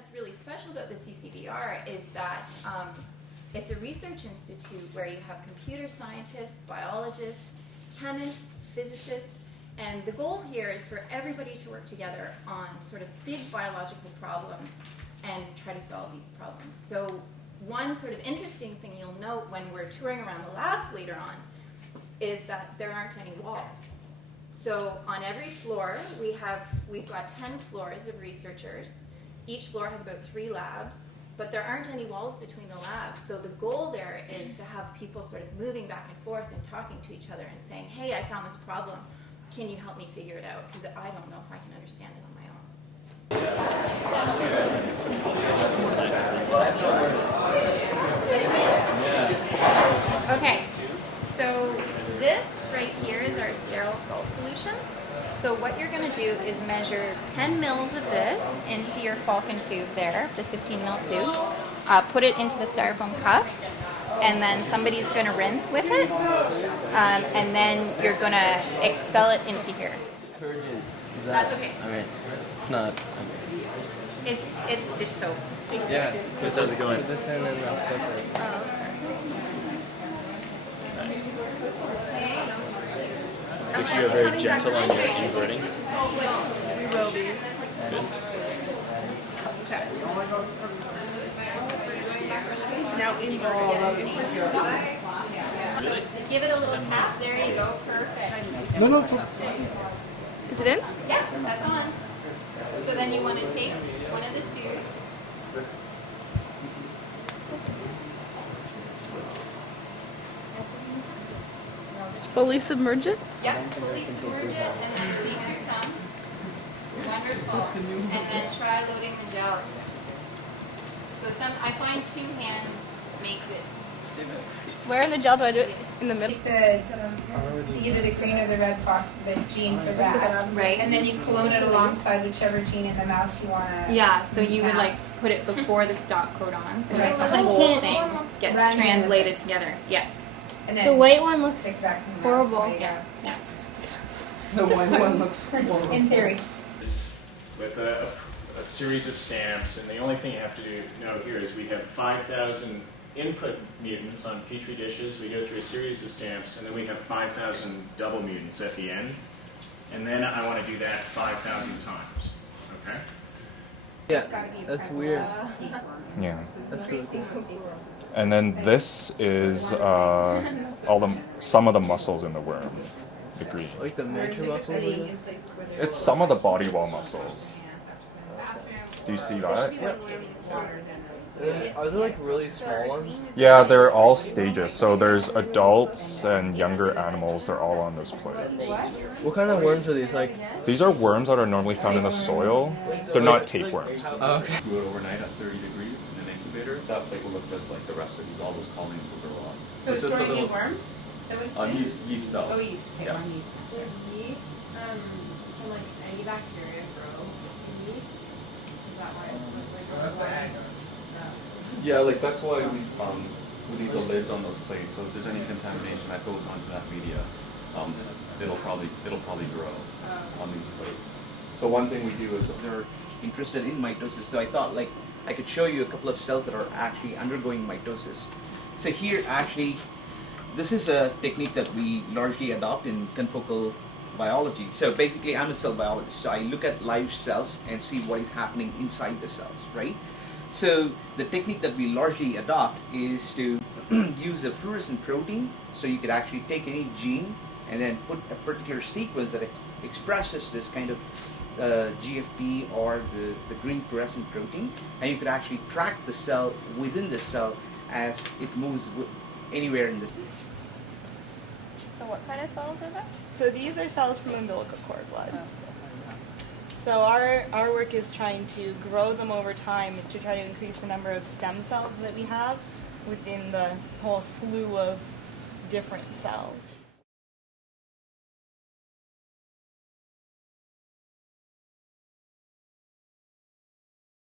that's really special about the CCBR is that it's a research institute where you have computer scientists, biologists, chemists, physicists, and the goal here is for everybody to work together on sort of big biological problems and try to solve these problems. So one sort of interesting thing you'll note when we're touring around the labs later on is that there aren't any walls. So on every floor, we've got 10 floors of researchers. Each floor has about 3 labs, but there aren't any walls between the labs. So the goal there is to have people sort of moving back and forth and talking to each other and saying, hey, I found this problem. Can you help me figure it out? Because I don't know if I can understand it on my own. Okay, so this right here is our sterile salt solution. So what you're going to do is measure 10 mils of this into your Falcon tube there, the 15 mil tube. Put it into the styrofoam cup, and then somebody's going to rinse with it, and then you're going to expel it into here. Detergent. That's okay. All right. It's not. It's dish soap. Yeah. How's it going? Put this in and I'll flip it. Nice. Looks like you're very gentle on your inverting. We will be. Good. Okay. Now invert. Really? Give it a little tap. There you go. Perfect. No. Is it in? Yeah, that's on. So then you want to take one of the tubes. Fully submerge it? Yep, fully submerge it and then release your thumb. Wonderful. And then try loading the gel. So I find 2 hands makes it. Where in the gel do I do it? In the middle? Take either the green or the red phosphate gene for that. Right. And then you clone it alongside whichever gene in the mouse you want to. Yeah, so you would like put it before the stop code on, so that the whole thing gets translated together. Yeah. And then The white one looks stick back in the mouse horrible. way, yeah. The white one looks horrible. In theory. With a series of stamps, and the only thing you have to know here is we have 5,000 input mutants on Petri dishes. We go through a series of stamps, and then we have 5,000 double mutants at the end. And then I want to do that 5,000 times. Okay? Yeah, that's weird. Yeah. That's really cool. And then this is some of the muscles in the worm, the green. Like the major muscles. It's some of the body wall muscles. Do you see that? Are there like really small ones? Yeah, they're all stages. So there's adults and younger animals. They're all on this plate. What kind of worms are these? Like, These are worms that are normally found in the soil. They're not tapeworms. oh, okay. Do it overnight at 30 degrees in an incubator. That plate will look just like the rest of these. All those colonies will grow on. So it's just a growing little- in worms? Is that what it's doing? yeast cells. Oh, yeast. Okay, Yeah. one yeast. Does yeast, can like any bacteria grow in yeast? Is that why it's like Yeah, like that's why we leave the lids on those plates. So if there's any contamination that goes onto that media, it'll probably grow on these plates. So one thing we do is They're interested in mitosis, so I thought like I could show you a couple of cells that are actually undergoing mitosis. So here actually, this is a technique that we largely adopt in confocal biology. So basically I'm a cell biologist, so I look at live cells and see what is happening inside the cells, right? So the technique that we largely adopt is to use the fluorescent protein, so you could actually take any gene and then put a particular sequence that expresses this kind of GFP or the green fluorescent protein, and you could actually track the cell within the cell as it moves anywhere in the cell. So what kind of cells are that? So these are cells from umbilical cord blood. So our work is trying to grow them over time to try to increase the number of stem cells that we have within the whole slew of different cells.